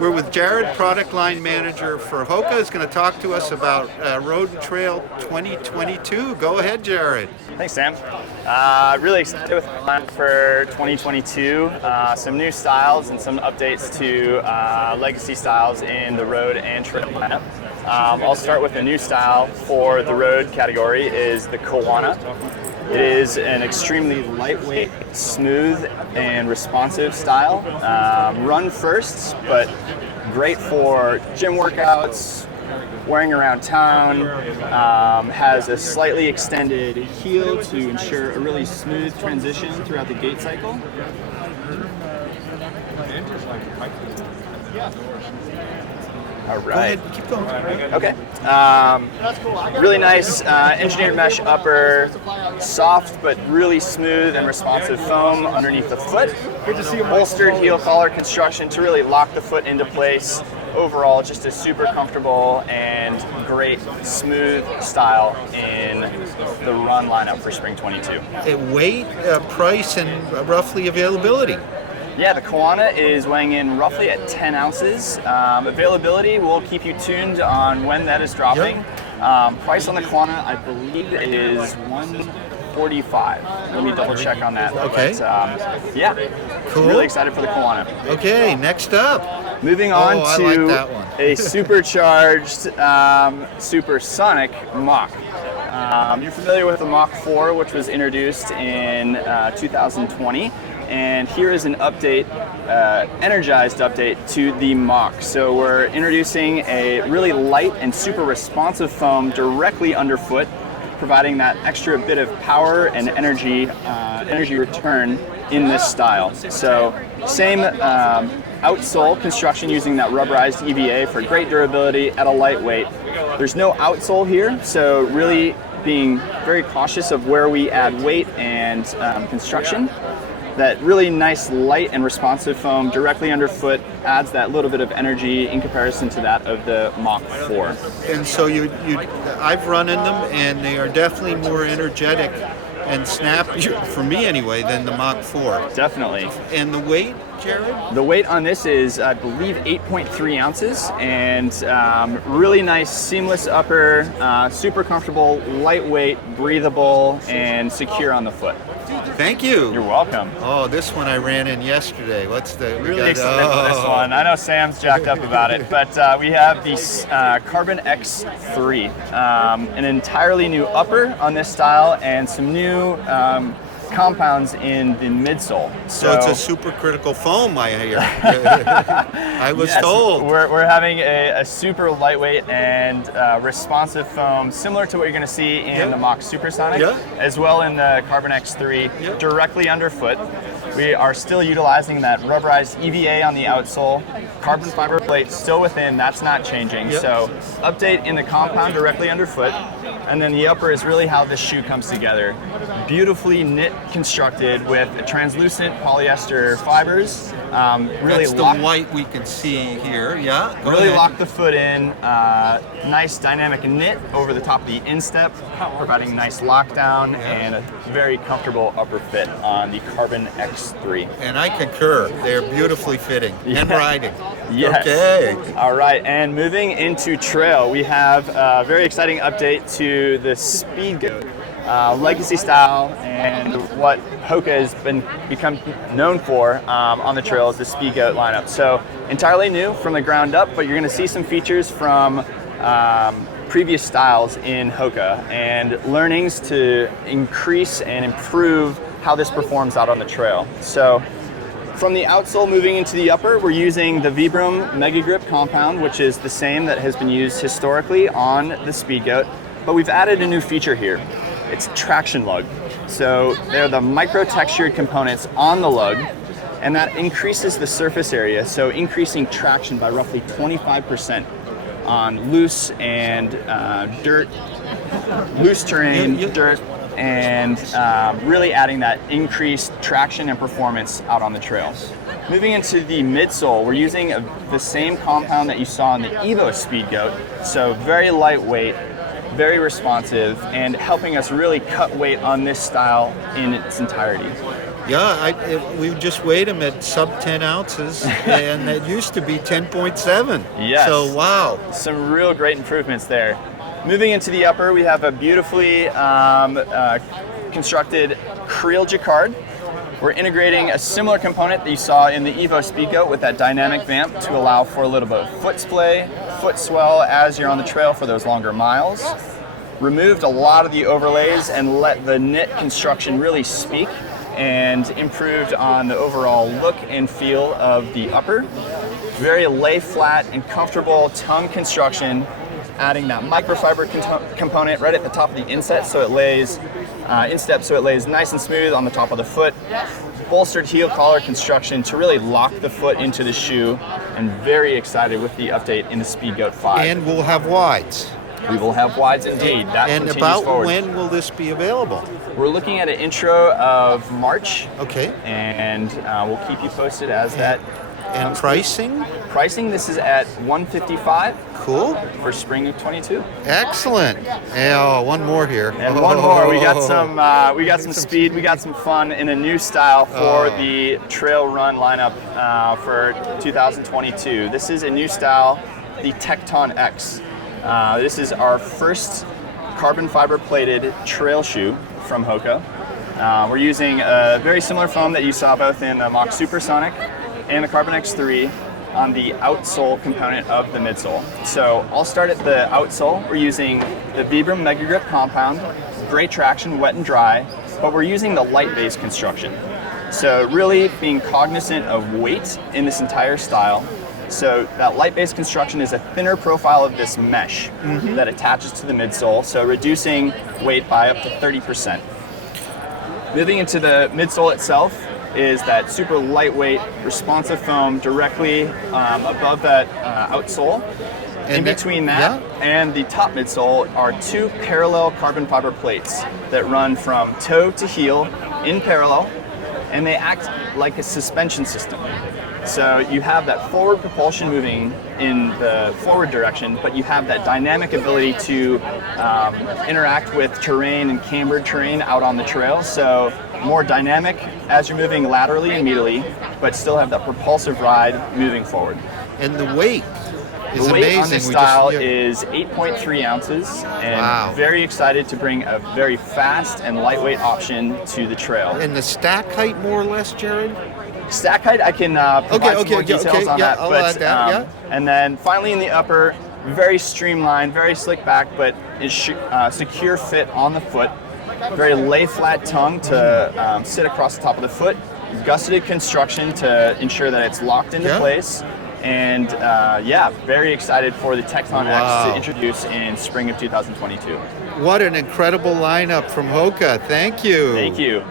We're with Jared, product line manager for Hoka, is going to talk to us about Road Trail 2022. Go ahead, Jared. Thanks, Sam. Really excited with the line for 2022. Some new styles and some updates to legacy styles in the road and trail lineup. I'll start with a new style for the road category is the Kawana. It is an extremely lightweight, smooth, and responsive style. Run first, but great for gym workouts, wearing around town. Has a slightly extended heel to ensure a really smooth transition throughout the gait cycle. All right. Go ahead, keep going. Okay. Really nice engineered mesh upper, soft but really smooth and responsive foam underneath the foot. Bolstered heel collar construction to really lock the foot into place. Overall, just a super comfortable and great smooth style in the run lineup for spring 22. Weight, price, and roughly availability. Yeah, the Kiwana is weighing in roughly at 10 ounces. Availability, we'll keep you tuned on when that is dropping. Yep. Price on the Kiwana, I believe, is $145. Let me double check on that. Okay. But, yeah, cool. Really excited for the Kiwana. Okay, next up. Moving on I to like that one. a supercharged Supersonic Mach. You're familiar with the Mach 4, which was introduced in 2020. And here is an update, energized update to the Mach. So we're introducing a really light and super responsive foam directly underfoot, providing that extra bit of power and energy return in this style. So same outsole construction using that rubberized EVA for great durability at a lightweight. There's no outsole here, so really being very cautious of where we add weight and construction. That really nice light and responsive foam directly underfoot adds that little bit of energy in comparison to that of the Mach 4. And so I've run in them, and they are definitely more energetic and snappier, for me anyway, than the Mach 4. Definitely. And the weight, Jared? The weight on this is, I believe, 8.3 ounces, and really nice seamless upper, super comfortable, lightweight, breathable, and secure on the foot. Thank you. You're welcome. Oh, this one I ran in yesterday. Really excited for this one. I know Sam's jacked up about it, but we have the Carbon X3, an entirely new upper on this style, and some new compounds in the midsole. So it's a supercritical foam, I hear. I was told. We're having a super lightweight and responsive foam, similar to what you're going to see in the Mach Supersonic, as well in the Carbon X3, directly underfoot. We are still utilizing that rubberized EVA on the outsole, carbon fiber plate still within, that's not changing. So update in the compound directly underfoot, and then the upper is really how this shoe comes together. Beautifully knit constructed with translucent polyester fibers. Really that's the white we can see here, Really lock the foot in. Nice dynamic knit over the top of the instep, providing nice lockdown and a very comfortable upper fit on the Carbon X3. And I concur, they're beautifully fitting and riding. Yes. Okay. All right, and moving into trail, we have a very exciting update to the Speedgoat. Legacy style, and what Hoka has become known for on the trail is the Speedgoat lineup. So entirely new from the ground up, but you're going to see some features from previous styles in Hoka and learnings to increase and improve how this performs out on the trail. So from the outsole moving into the upper, we're using the Vibram Mega Grip compound, which is the same that has been used historically on the Speedgoat, but we've added a new feature here. It's traction lug. So they're the micro-textured components on the lug, and that increases the surface area, so increasing traction by roughly 25% on loose and dirt, loose terrain, dirt, and really adding that increased traction and performance out on the trail. Moving into the midsole, we're using the same compound that you saw in the Evo Speedgoat, so very lightweight, very responsive, and helping us really cut weight on this style in its entirety. We just weighed them at sub 10 ounces, and it used to be 10.7. Yes. So, wow. Some real great improvements there. Moving into the upper, we have a beautifully constructed creel jacquard. We're integrating a similar component that you saw in the Evo Speedgoat with that dynamic vamp to allow for a little bit of foot splay, foot swell as you're on the trail for those longer miles. Removed a lot of the overlays and let the knit construction really speak, and improved on the overall look and feel of the upper. Very lay flat and comfortable tongue construction, adding that microfiber component right at the top of the instep so it lays nice and smooth on the top of the foot. Bolstered heel collar construction to really lock the foot into the shoe, and very excited with the update in the Speedgoat 5. And we'll have wides. We will have wides indeed. That and continues about forward. When will this be available? We're looking at an intro of March. Okay. And we'll keep you posted as that. And pricing? Pricing, this is at $155. Cool. For spring of 22. Excellent. Oh, one more here. And one more. We got some speed. We got some fun in a new style for the trail run lineup for 2022. This is a new style, the Tecton X. This is our first carbon fiber plated trail shoe from Hoka. We're using a very similar foam that you saw both in the Mach Supersonic and the Carbon X3 on the outsole component of the midsole. So I'll start at the outsole. We're using the Vibram Mega Grip compound, great traction, wet and dry, but we're using the light base construction. So really being cognizant of weight in this entire style. So that light base construction is a thinner profile of this mesh that attaches to the midsole, so reducing weight by up to 30%. Moving into the midsole itself is that super lightweight, responsive foam directly above that outsole. And in between that and the top midsole are two parallel carbon fiber plates that run from toe to heel in parallel, and they act like a suspension system. So you have that forward propulsion moving in the forward direction, but you have that dynamic ability to interact with terrain and cambered terrain out on the trail. So more dynamic as you're moving laterally and medially, but still have that propulsive ride moving forward. And the weight is the weight amazing. On this style is 8.3 ounces, and very excited to bring a very fast and lightweight option to the trail. And the stack height more or less, Jared? Stack height, I can provide some more details on that. I'll add that, And then finally in the upper, very streamlined, very slick back, but is secure fit on the foot. Very lay flat tongue to sit across the top of the foot. Gusseted construction to ensure that it's locked into place. And very excited for the Tecton X to introduce in spring of 2022. What an incredible lineup from Hoka. Thank you. Thank you.